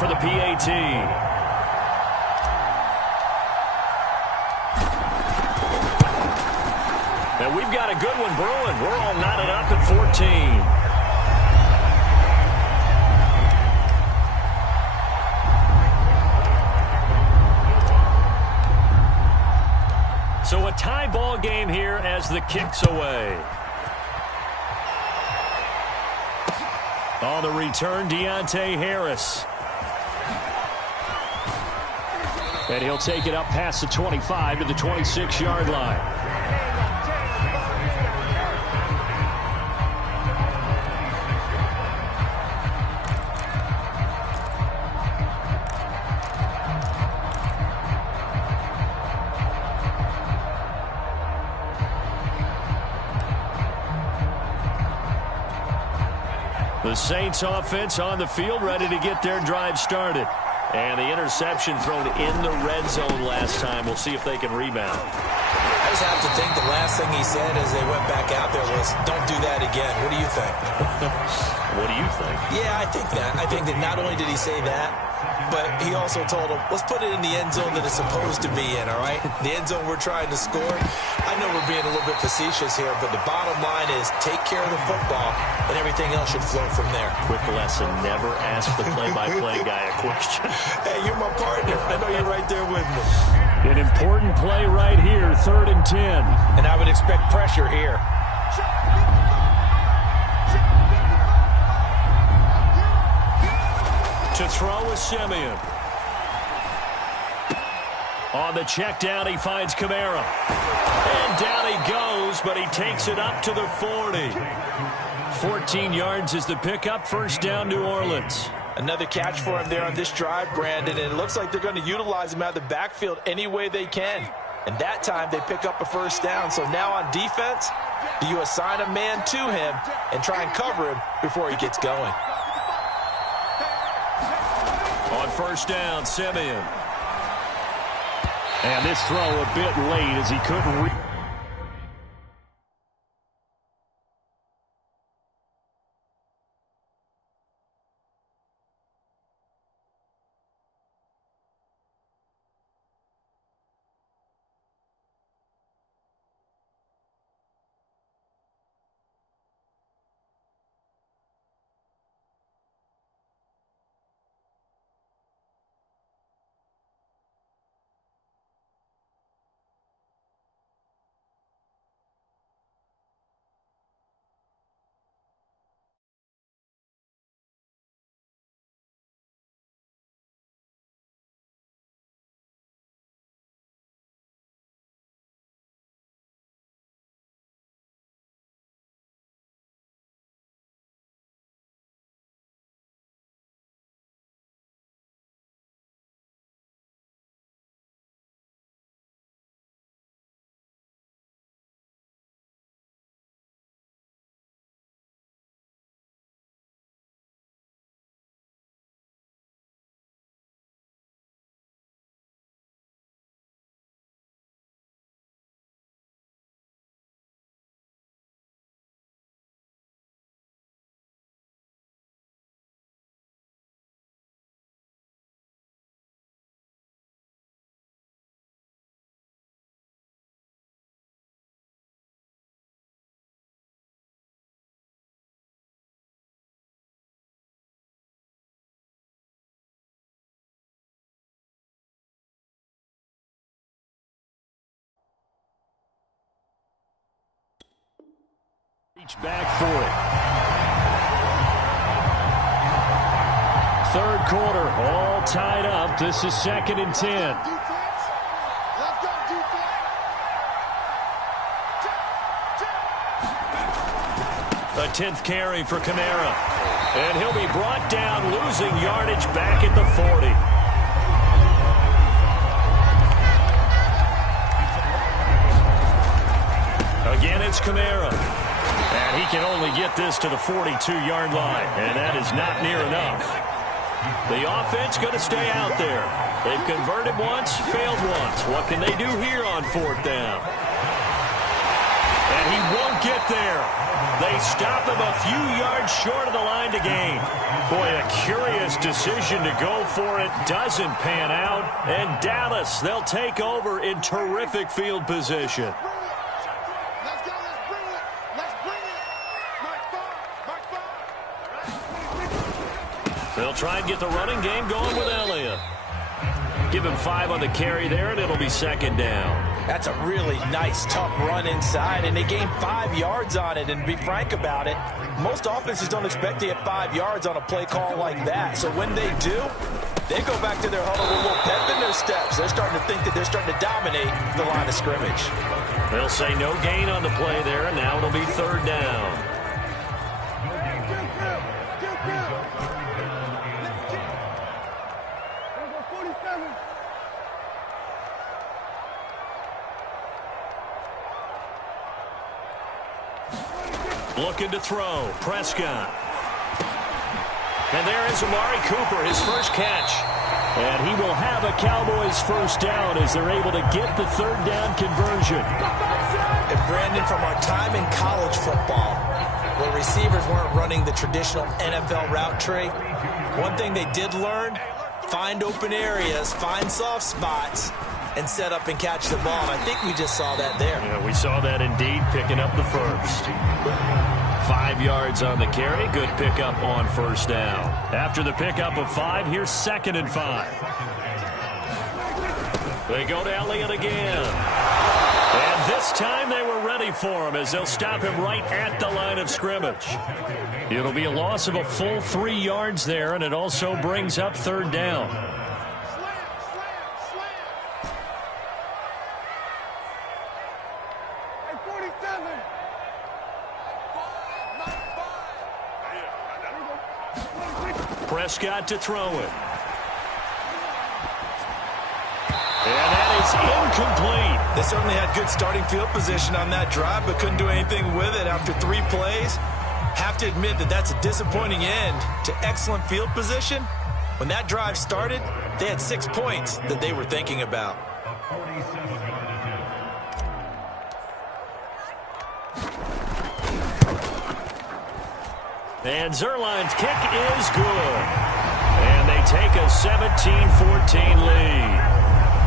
for the PAT. And we've got a good one brewing. We're all knotted up at 14. So a tie ball game here as the kick's away. On the return, Deontay Harris. And he'll take it up past the 25 to the 26-yard line. The Saints offense on the field, ready to get their drive started. And the interception thrown in the red zone last time. We'll see if they can rebound. I just have to think the last thing he said as they went back out there was, don't do that again. What do you think? What do you think? Yeah, I think that. I think that not only did he say that, but he also told him, let's put it in the end zone that it's supposed to be in, all right? The end zone we're trying to score. I know we're being a little bit facetious here, but the bottom line is take care of the football, and everything else should flow from there. Quick lesson, never ask the play-by-play guy a question. Hey, you're my partner. I know you're right there with me. An important play right here, 3rd and 10. And I would expect pressure here. To throw is Simeon. On the check down, he finds Kamara. And down he goes, but he takes it up to the 40. 14 yards is the pickup. First down, New Orleans. Another catch for him there on this drive, Brandon, and it looks like they're going to utilize him out of the backfield any way they can. And that time they pick up a first down. So now on defense, do you assign a man to him and try and cover him before he gets going? On first down, Simeon. And this throw a bit late as he couldn't reach. Reach back for it. Third quarter, all tied up. This is 2nd and 10. A 10th carry for Kamara. And he'll be brought down, losing yardage back at the 40. Again, it's Kamara. And he can only get this to the 42-yard line, and that is not near enough. The offense going to stay out there. They've converted once, failed once. What can they do here on 4th down? And he won't get there. They stop him a few yards short of the line to gain. Boy, a curious decision to go for it. Doesn't pan out. And Dallas, they'll take over in terrific field position. They'll try and get the running game going with Elliott. Give him 5 on the carry there, and it'll be second down. That's a really nice, tough run inside, and they gained 5 yards on it. And to be frank about it, most offenses don't expect to get 5 yards on a play call like that. So when they do, they go back to their huddle with a little pep in their steps. They're starting to think that they're starting to dominate the line of scrimmage. They'll say no gain on the play there, and now it'll be third down. Looking to throw. Prescott. And there is Amari Cooper, his first catch. And he will have a Cowboys first down as they're able to get the third down conversion. And Brandon, from our time in college football, where receivers weren't running the traditional NFL route tree, one thing they did learn, find open areas, find soft spots, and set up and catch the ball. And I think we just saw that there. Yeah, we saw that indeed, picking up the first. 5 yards on the carry. Good pickup on first down. After the pickup of 5, here's 2nd and 5. They go to Elliott again. And this time they were ready for him as they'll stop him right at the line of scrimmage. It'll be a loss of a full 3 yards there, and it also brings up third down. Prescott to throw it. And that is incomplete. They certainly had good starting field position on that drive, but couldn't do anything with it after 3 plays. Have to admit that that's a disappointing end to excellent field position. When that drive started, they had 6 points that they were thinking about. And Zerline's kick is good. And they take a 17-14 lead.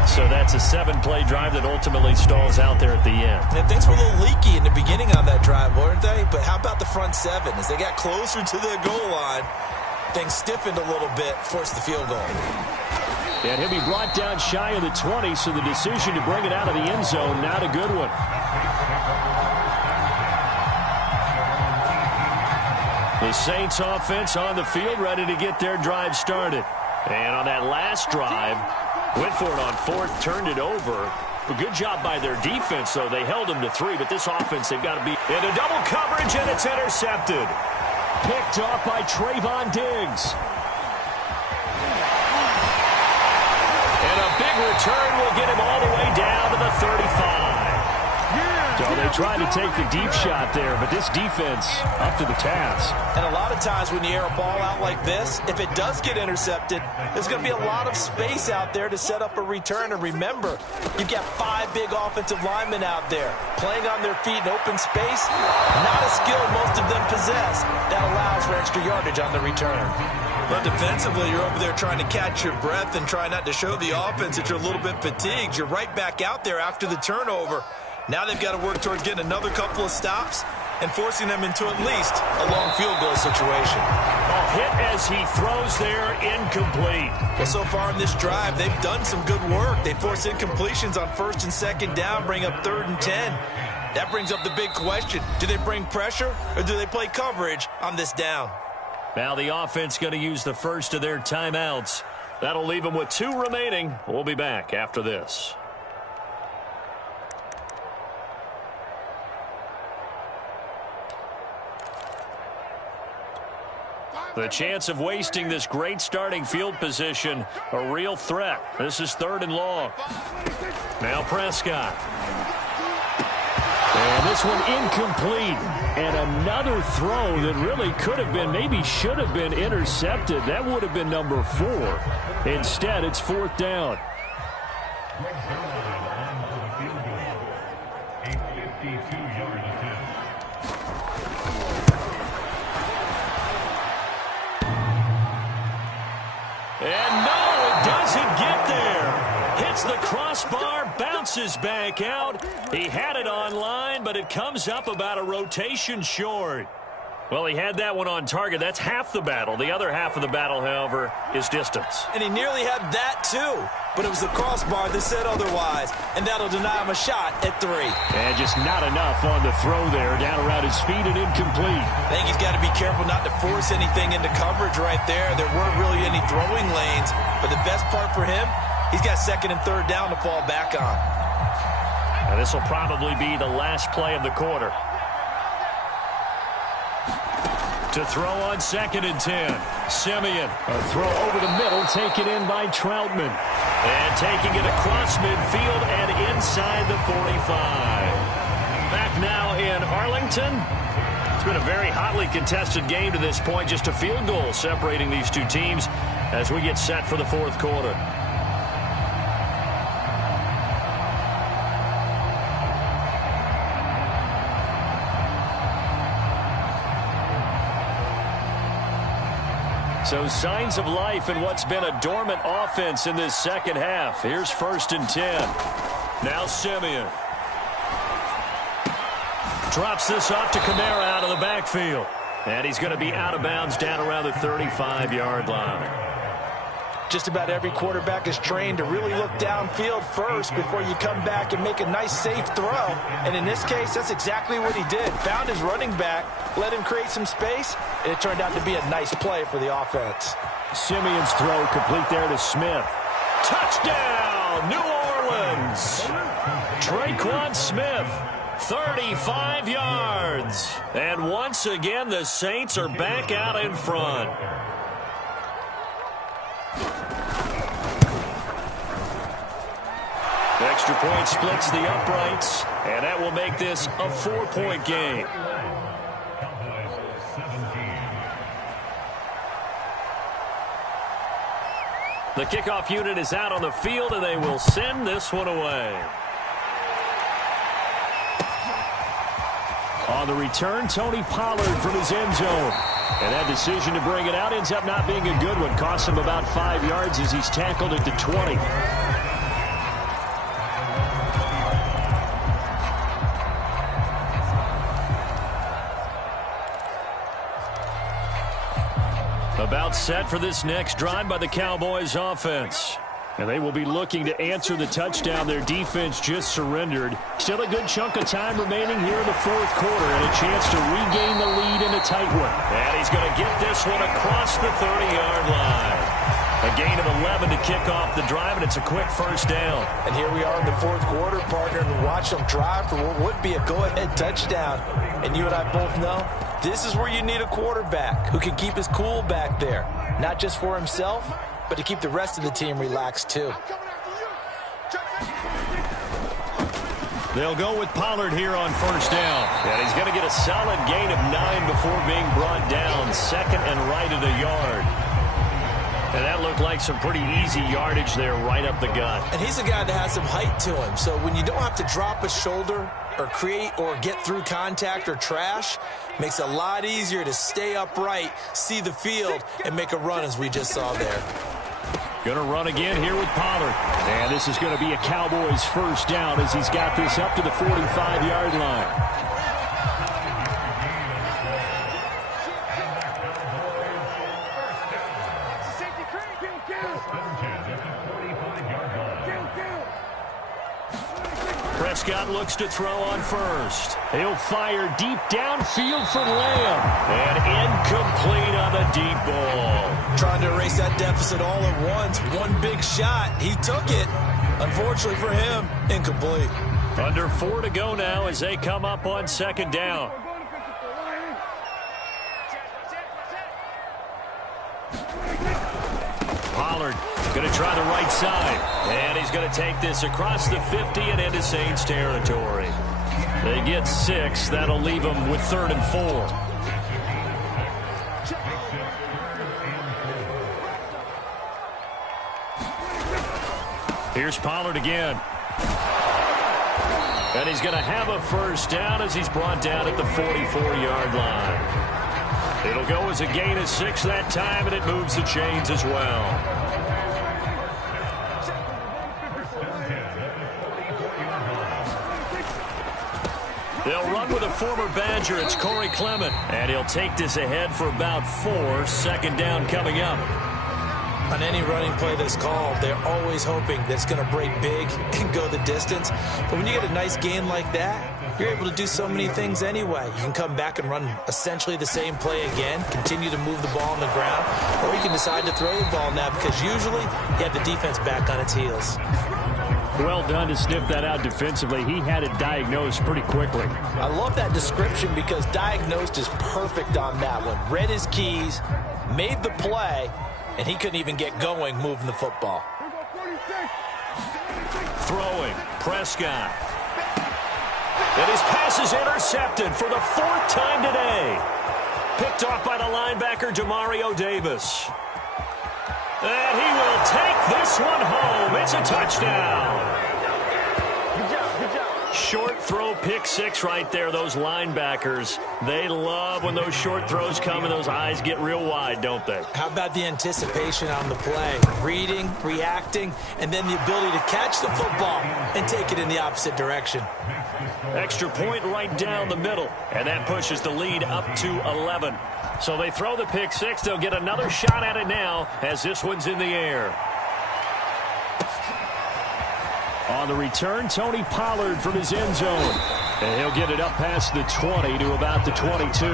So that's a 7-play drive that ultimately stalls out there at the end. And things were a little leaky in the beginning on that drive, weren't they? But how about the front 7? As they got closer to the goal line, things stiffened a little bit, forced the field goal. And he'll be brought down shy of the 20, so the decision to bring it out of the end zone, not a good one. The Saints offense on the field, ready to get their drive started. And on that last drive, went for it on 4th, turned it over. A good job by their defense, though. They held them to 3, but this offense, they've got to be into double coverage, and it's intercepted. Picked off by Trayvon Diggs. And a big return will get him all the way down to the 35. So they tried to take the deep shot there, but this defense up to the task. And a lot of times when you air a ball out like this, if it does get intercepted, there's going to be a lot of space out there to set up a return. And remember, you've got 5 big offensive linemen out there playing on their feet in open space. Not a skill most of them possess that allows for extra yardage on the return. But defensively, you're over there trying to catch your breath and try not to show the offense that you're a little bit fatigued. You're right back out there after the turnover. Now they've got to work towards getting another couple of stops and forcing them into at least a long field goal situation. A hit as he throws there, incomplete. Well, so far in this drive, they've done some good work. They force incompletions on 1st and 2nd down, bring up 3rd and 10. That brings up the big question. Do they bring pressure or do they play coverage on this down? Now the offense going to use the first of their timeouts. That'll leave them with 2 remaining. We'll be back after this. The chance of wasting this great starting field position, a real threat. This is 3rd and long. Now Prescott. And this one incomplete. And another throw that really could have been, maybe should have been intercepted. That would have been number 4. Instead, it's 4th down. A 52-yard attempt. And no, it doesn't get there. Hits the crossbar, bounces back out. He had it on line, but it comes up about a rotation short. Well, he had that one on target. That's half the battle. The other half of the battle, however, is distance. And he nearly had that, too. But it was the crossbar that said otherwise. And that'll deny him a shot at 3. And just not enough on the throw there. Down around his feet and incomplete. I think he's got to be careful not to force anything into coverage right there. There weren't really any throwing lanes. But the best part for him, he's got second and third down to fall back on. And this will probably be the last play of the quarter. To throw on 2nd and 10. Simeon. A throw over the middle, taken in by Troutman. And taking it across midfield and inside the 45. Back now in Arlington. It's been a very hotly contested game to this point. Just a field goal separating these two teams as we get set for the fourth quarter. So signs of life in what's been a dormant offense in this second half. Here's 1st and 10. Now Simeon. Drops this off to Kamara out of the backfield. And he's going to be out of bounds down around the 35-yard line. Just about every quarterback is trained to really look downfield first before you come back and make a nice, safe throw. And in this case, that's exactly what he did. Found his running back, let him create some space, and it turned out to be a nice play for the offense. Simeon's throw complete there to Smith. Touchdown, New Orleans! Traquan Smith, 35 yards. And once again, the Saints are back out in front. Extra point splits the uprights, and that will make this a 4-point game. The kickoff unit is out on the field, and they will send this one away. On the return, Tony Pollard from his end zone. And that decision to bring it out ends up not being a good one. Costs him about 5 yards as he's tackled at the 20. About set for this next drive by the Cowboys offense. And they will be looking to answer the touchdown their defense just surrendered. Still a good chunk of time remaining here in the fourth quarter and a chance to regain the lead in a tight one. And he's going to get this one across the 30-yard line. A gain of 11 to kick off the drive, and it's a quick first down. And here we are in the fourth quarter, partner, and watch them drive for what would be a go-ahead touchdown. And you and I both know this is where you need a quarterback who can keep his cool back there, not just for himself, but to keep the rest of the team relaxed too. They'll go with Pollard here on first down. And he's going to get a solid gain of 9 before being brought down. Second and right at a yard. And that looked like some pretty easy yardage there right up the gut. And he's a guy that has some height to him. So when you don't have to drop a shoulder or create or get through contact or trash, makes it a lot easier to stay upright, see the field, and make a run as we just saw there. Going to run again here with Pollard. And this is going to be a Cowboys first down as he's got this up to the 45-yard line. Prescott looks to throw on first. He'll fire deep downfield for Lamb. And incomplete on the deep ball. Trying to erase that deficit all at once. One big shot. He took it. Unfortunately for him, incomplete. Under 4 to go now as they come up on second down. Pollard going to try the right side. And he's going to take this across the 50 and into Saints territory. They get 6. That'll leave them with 3rd and 4. Here's Pollard again. And he's going to have a first down as he's brought down at the 44-yard line. It'll go as a gain of 6 that time, and it moves the chains as well. They'll run with a former Badger. It's Corey Clement. And he'll take this ahead for about 4. Second down coming up. On any running play that's called, they're always hoping that it's going to break big and go the distance. But when you get a nice gain like that, you're able to do so many things anyway. You can come back and run essentially the same play again, continue to move the ball on the ground, or you can decide to throw the ball now because usually you have the defense back on its heels. Well done to sniff that out defensively. He had it diagnosed pretty quickly. I love that description because diagnosed is perfect on that one. Read his keys, made the play, and he couldn't even get going moving the football. Throwing, Prescott. And his pass is intercepted for the 4th time today. Picked off by the linebacker, Demario Davis. And he will take this one home. It's a touchdown. Short throw, pick 6 right there. Those linebackers, they love when those short throws come and those eyes get real wide, don't they? How about the anticipation on the play? Reading, reacting, and then the ability to catch the football and take it in the opposite direction. Extra point right down the middle, and that pushes the lead up to 11. So they throw the pick 6. They'll get another shot at it now as this one's in the air. On the return, Tony Pollard from his end zone. And he'll get it up past the 20 to about the 22.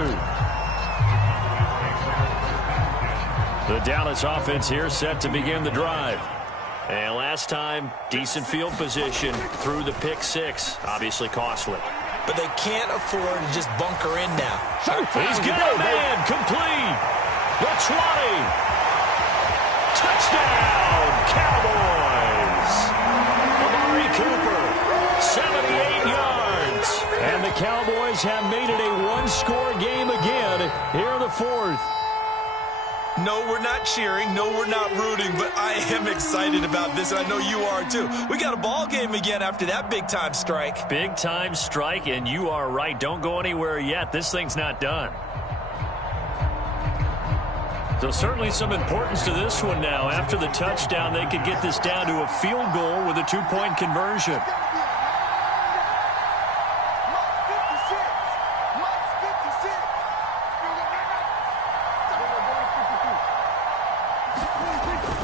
The Dallas offense here set to begin the drive. And last time, decent field position through the pick 6. Obviously costly. But they can't afford to just bunker in now. He's got a man complete. The 20. Touchdown, Cowboys. Amari Cooper, 78 yards. And the Cowboys have made it a one-score game again here in the 4th. No, we're not cheering. No, we're not rooting. But I am excited about this, and I know you are too. We got a ball game again after that big-time strike. Big-time strike, and you are right. Don't go anywhere yet. This thing's not done. So certainly some importance to this one now. After the touchdown, they could get this down to a field goal with a 2-point conversion.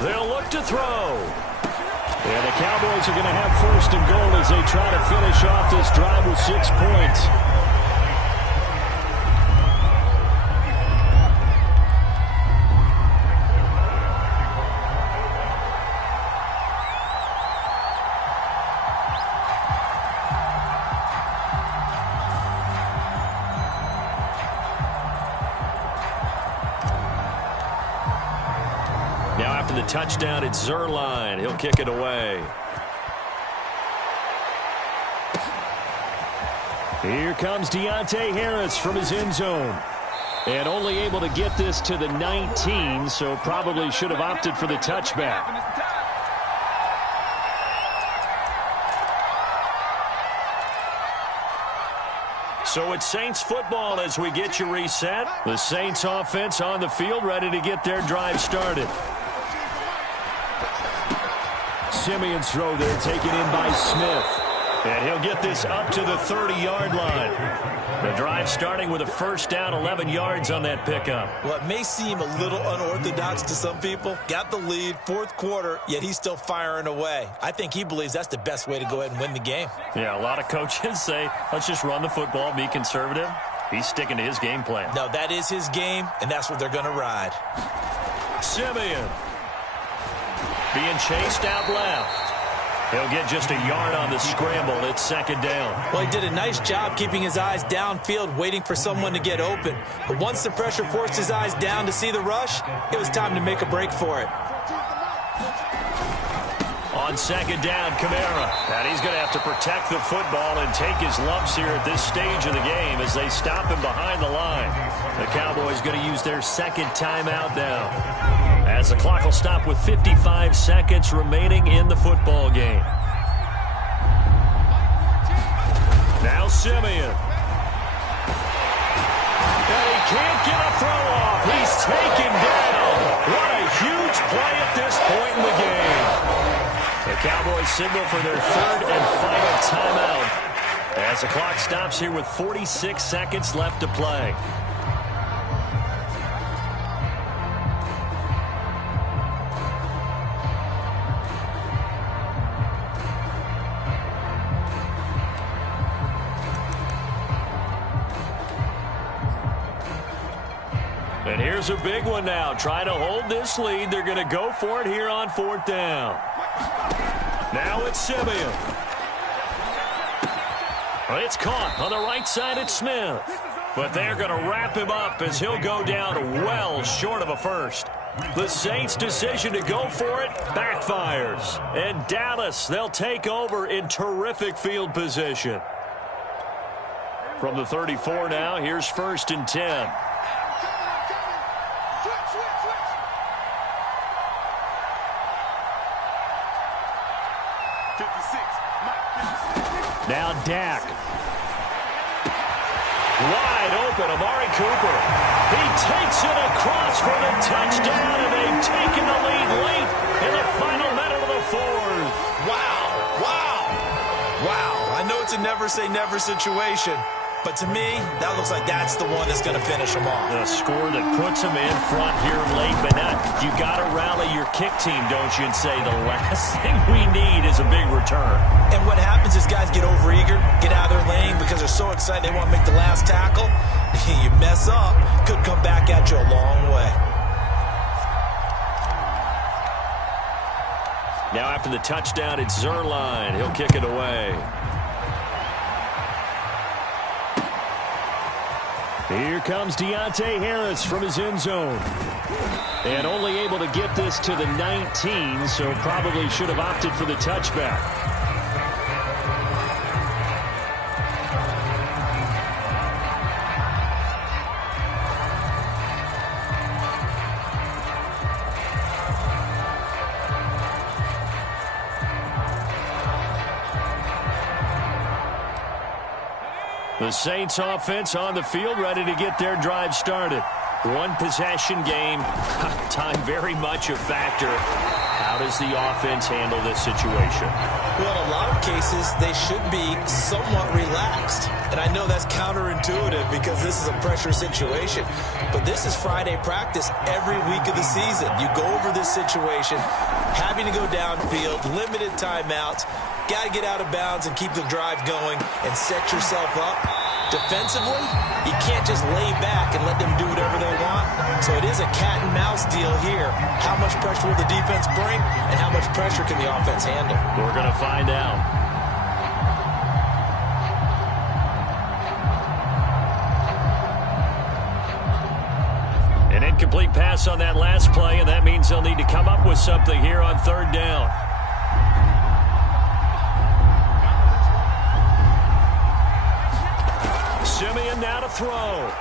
They'll look to throw. And the Cowboys are going to have 1st and goal as they try to finish off this drive with 6 points. Now after the touchdown, it's Zerline. He'll kick it away. Here comes Deontay Harris from his end zone. And only able to get this to the 19, so probably should have opted for the touchback. So it's Saints football as we get you reset. The Saints offense on the field ready to get their drive started. Simeon's throw there taken in by Smith. And he'll get this up to the 30-yard line. The drive starting with a 1st down, 11 yards on that pickup. Well, it may seem a little unorthodox to some people. Got the lead, 4th quarter, yet he's still firing away. I think he believes that's the best way to go ahead and win the game. Yeah, a lot of coaches say, let's just run the football, be conservative. He's sticking to his game plan. No, that is his game, and that's what they're going to ride. Simeon being chased out left. He'll get just a yard on the scramble. It's 2nd down. Well, he did a nice job keeping his eyes downfield, waiting for someone to get open. But once the pressure forced his eyes down to see the rush, it was time to make a break for it. On 2nd down, Kamara. And he's going to have to protect the football and take his lumps here at this stage of the game as they stop him behind the line. The Cowboys going to use their 2nd timeout now, as the clock will stop with 55 seconds remaining in the football game. Now Simeon. And he can't get a throw off. He's taken down. What a huge play at this point in the game. The Cowboys signal for their third and final timeout as the clock stops here with 46 seconds left to play. And here's a big one now. Trying to hold this lead. They're going to go for it here on fourth down. Now it's Simeon. It's caught on the right side at Smith. But they're going to wrap him up as he'll go down well short of a first. The Saints' decision to go for it backfires. And Dallas, they'll take over in terrific field position. From the 34 now, here's 1st and 10. Now Dak. Wide open, Amari Cooper. He takes it across for the touchdown, and they've taken the lead late in the final minute of the fourth. Wow, wow, wow. I know it's a never-say-never situation, but to me, that looks like that's the one that's going to finish them off. The score that puts them in front here late, but not. You got to rally your kick team, don't you, and say the last thing we need is a big return. And what happens is guys get overeager, get out of their lane because they're so excited they want to make the last tackle. You mess up, could come back at you a long way. Now after the touchdown, it's Zerline. He'll kick it away. Here comes Deontay Harris from his end zone. And only able to get this to the 19, so probably should have opted for the touchback. The Saints offense on the field, ready to get their drive started. One possession game, time very much a factor. How does the offense handle this situation? Well, in a lot of cases, they should be somewhat relaxed. And I know that's counterintuitive because this is a pressure situation. But this is Friday practice every week of the season. You go over this situation, having to go downfield, limited timeouts, got to get out of bounds and keep the drive going and set yourself up. Defensively, you can't just lay back and let them do whatever they want. So it is a cat and mouse deal here. How much pressure will the defense bring and how much pressure can the offense handle? We're going to find out. An incomplete pass on that last play, and that means they'll need to come up with something here on third down. Simeon now to throw.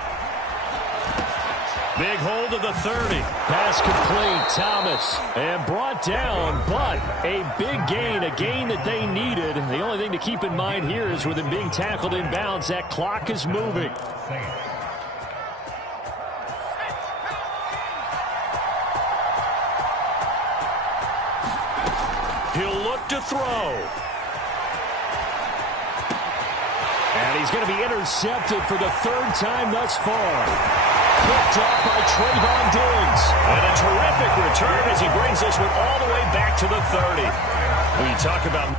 Big hold of the 30. Pass complete. Thomas. And brought down, but a big gain. A gain that they needed. The only thing to keep in mind here is with him being tackled in bounds, that clock is moving. He'll look to throw. And he's going to be intercepted for the third time thus far. Picked up by Trayvon Diggs. And a terrific return as he brings this one all the way back to the 30. When you talk about